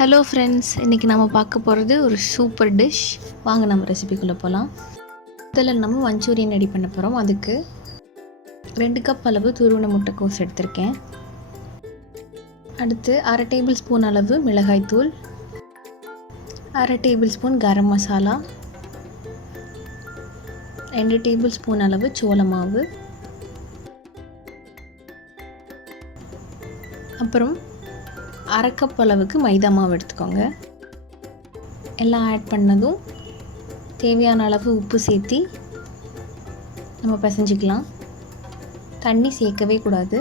Hello friends, இன்றைக்கி நம்ம பார்க்க போகிறது ஒரு சூப்பர் டிஷ். வாங்க நம்ம ரெசிபிக்குள்ளே போகலாம். முதல்ல நம்ம மஞ்சூரியன் ரெடி பண்ண போகிறோம். அதுக்கு 2 கப் அளவு துருவின முட்டைக்கோஸ் எடுத்திருக்கேன். அடுத்து 1/2 டேபிள் ஸ்பூன் அளவு மிளகாய்த்தூள், 1/2 table spoon garam masala, 2 tablespoon அளவு சோள மாவு, அப்புறம் 1/2 கப் அளவுக்கு மைதா மாவு எடுத்துக்கோங்க. எல்லாம் ஆட் பண்ணதும் தேவையான அளவு உப்பு சேர்த்தி நம்ம பிசைஞ்சிக்கலாம். தண்ணி சேர்க்கவே கூடாது.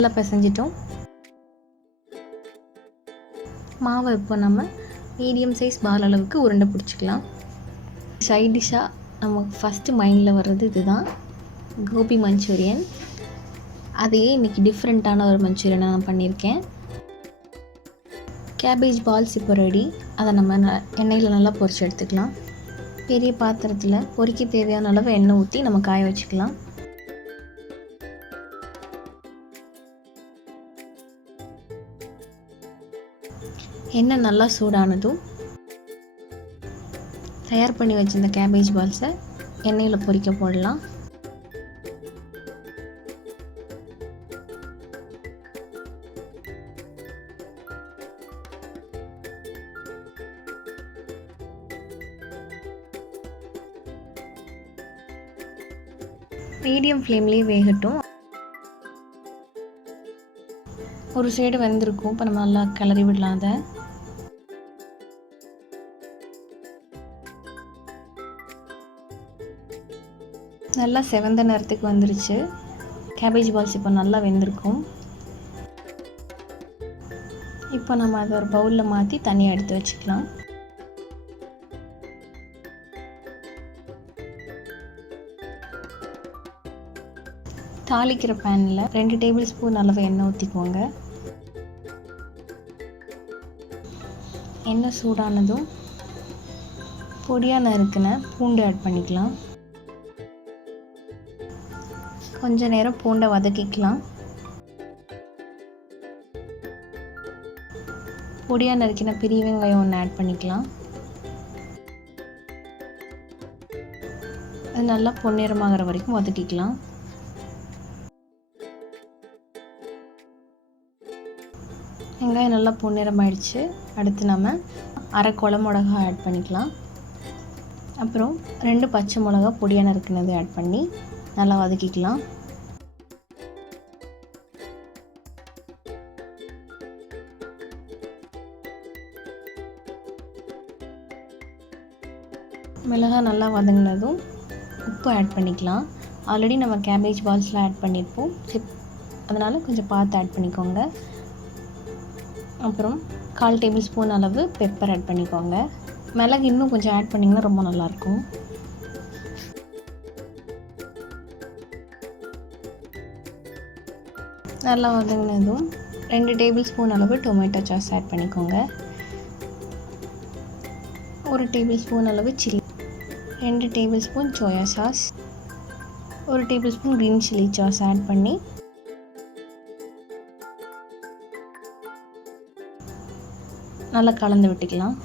நல்லா பிசைஞ்சிட்டோம். மாவை இப்போ நம்ம மீடியம் சைஸ் பால் அளவுக்கு உருண்டை பிடிச்சிக்கலாம். சைட் டிஷ்ஷாக நமக்கு ஃபஸ்ட்டு மைண்டில் வர்றது இதுதான், கோபி மஞ்சூரியன். அதையே இன்றைக்கி டிஃப்ரெண்ட்டான ஒரு மஞ்சூரியனை நான் பண்ணியிருக்கேன். கேபேஜ் பால்ஸ் இப்போ ரெடி. அதை நம்ம எண்ணெயில் நல்லா பொரிச்சு எடுத்துக்கலாம். பெரிய பாத்திரத்தில் பொரிக்க தேவையான அளவு எண்ணெய் ஊற்றி நம்ம காய வச்சுக்கலாம். எண்ணெய் நல்லா சூடானதும் தயார் பண்ணி வச்சிருந்த கேபேஜ் பால்ஸை எண்ணெயில் பொரிக்க போடலாம். மீடியம் ஃப்ளேம்லேயே வேகட்டும். ஒரு சைடு வெந்திருக்கும். இப்போ நம்ம நல்லா கிளறி விடலாம். அதை நல்லா செவந்த நேரத்துக்கு வந்துருச்சு. கேபேஜ் பால்ஸ் இப்போ நல்லா வெந்திருக்கும். இப்போ நம்ம அதை ஒரு பவுலில் மாற்றி தனியாக எடுத்து வச்சுக்கலாம். தாளிக்கிற பேனில் 2 டேபிள் ஸ்பூன் அளவு எண்ணெய் ஊற்றிக்கோங்க. எண்ணெய் சூடானதும் பொடியாக நறுக்கின பூண்டு ஆட் பண்ணிக்கலாம். கொஞ்ச நேரம் பூண்டை வதக்கிக்கலாம். பொடியாக நறுக்கின பெரிய வெங்காயம் ஒன்று ஆட் பண்ணிக்கலாம். அது நல்லா பொன்னிறமாகிற வரைக்கும் வதக்கிக்கலாம். வெங்காயம் நல்லா பொன்னிறமாயிடுச்சு. அடுத்து நம்ம 1/2 குழம்பு மிளகா ஆட் பண்ணிக்கலாம். அப்புறம் 2 பச்சை மிளகா பொடியாக நறுக்கினது ஆட் பண்ணி நல்லா வதக்கிக்கலாம். மிளகாய் நல்லா வதங்கினதும் உப்பு ஆட் பண்ணிக்கலாம். ஆல்ரெடி நம்ம கேபேஜ் பால்ஸில் ஆட் பண்ணியிருப்போம், அதனால் கொஞ்சம் பார்த்து ஆட் பண்ணிக்கோங்க. அப்புறம் 1/4 டேபிள் ஸ்பூன் அளவு பெப்பர் ஆட் பண்ணிக்கோங்க. மிளகு இன்னும் கொஞ்சம் ஆட் பண்ணிங்கன்னா ரொம்ப நல்லாயிருக்கும். நல்லா வதங்கினதும் 2 டேபிள் ஸ்பூன் அளவு டொமேட்டோ சாஸ் ஆட் பண்ணிக்கோங்க. 1 டேபிள் ஸ்பூன் அளவு chilli, 2 tablespoon soya sauce, 1 tablespoon green chilli sauce add பண்ணி நல்லா கலந்து விட்டுக்கலாம்.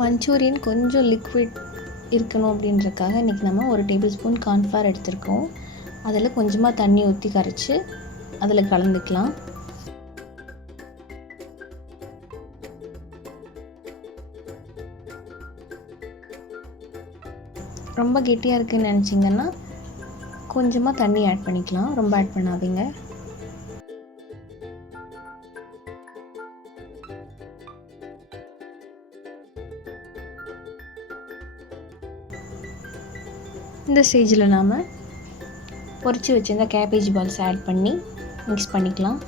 மஞ்சூரியன் கொஞ்சம் லிக்விட் இருக்கணும் அப்படின்றதுக்காக இன்றைக்கி நம்ம 1 டேபிள் ஸ்பூன் கார்ன்ஃப்ளவர் எடுத்துருக்கோம். அதில் கொஞ்சமாக தண்ணி ஊற்றி கரைச்சி அதில் கலந்துக்கலாம். ரொம்ப கெட்டியாக இருக்குதுன்னு நினச்சிங்கன்னா கொஞ்சமாக தண்ணி ஆட் பண்ணிக்கலாம். ரொம்ப ஆட் பண்ணாதீங்க. இந்த ஸ்டேஜில் நாம் பொரிச்சு வச்சிருந்த கேபேஜ் பால்ஸ் ஆட் பண்ணி மிக்ஸ் பண்ணிக்கலாம்.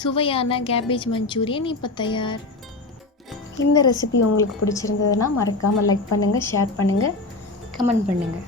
சுவையான கேபேஜ் மஞ்சூரியன் இப்போ தயார். இந்த ரெசிபி உங்களுக்கு பிடிச்சிருந்ததுன்னா மறக்காமல் லைக் பண்ணுங்கள், ஷேர் பண்ணுங்கள், கமெண்ட் பண்ணுங்கள்.